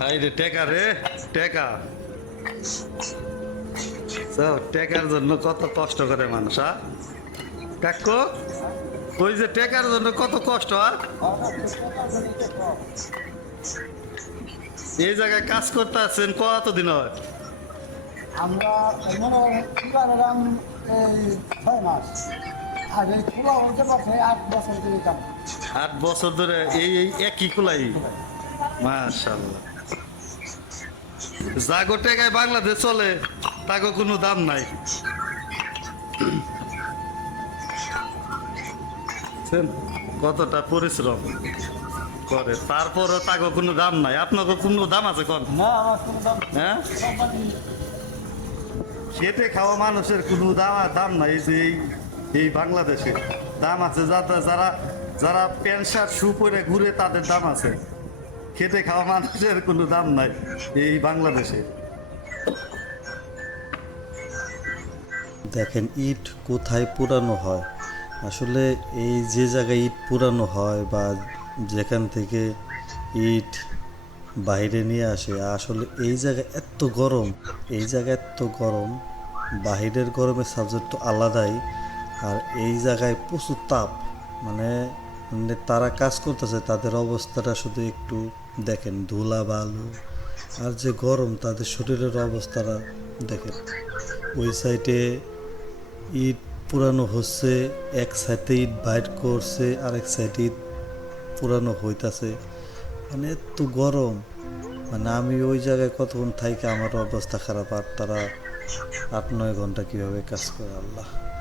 High রে টেকা রে টেকা। তো টেকার জন্য কত কষ্ট করে মানুষ হ্যাঁ কাকু ওই যে টেকার জন্য কত কষ্ট এই জায়গায় কাজ করতে আছেন কতদিন হয়? আমরা ছয় মাস। আট বছর ধরে কাম আট বছর ধরে এই এই একই কুলাই মাশাল্লাহ। জাগো টেকায় বাংলাদেশ চলে তাকে কোনো দাম নাই। কতটা পরিশ্রম করে তারপরও তাকে কোনো দাম নাই। আপনাকে কোনো দাম আছে কোন? হ্যাঁ? খেটে খাওয়া মানুষের কোনো দাম দাম নাই যে এই এই বাংলাদেশে। দাম আছে যাতে যারা যারা প্যান্ট শার্ট শু পরে ঘুরে তাদের দাম আছে। খেটে খাওয়া মানুষের কোনো দাম নাই এই বাংলাদেশে। দেখেন, ইট কোথায় পুরানো হয়? আসলে এই যে জায়গায় ইট পুরানো হয় বা যেখান থেকে ইট বাইরে নিয়ে আসে, আসলে এই জায়গায় এত গরম, এই জায়গায় এত গরম, বাহিরের গরমের সাবজেক্ট তো আলাদাই, আর এই জায়গায় প্রচুর তাপ। মানে মানে তারা কাজ করতেছে, তাদের অবস্থাটা শুধু একটু দেখেন ধুলা বালু আর যে গরম, তাদের শরীরের অবস্থাটা দেখেন। ওই সাইডে ইট পুরানো হচ্ছে, এক সাইডে ইট বাইট করছে আর এক সাইডে ইট পুরানো হইতাছে। মানে এত গরম। মানে আমি ওই জায়গায় কতক্ষণ থাইকে, আমার অবস্থা খারাপ। আর তারা আট নয় ঘণ্টা কীভাবে কাজ করে, আল্লাহ।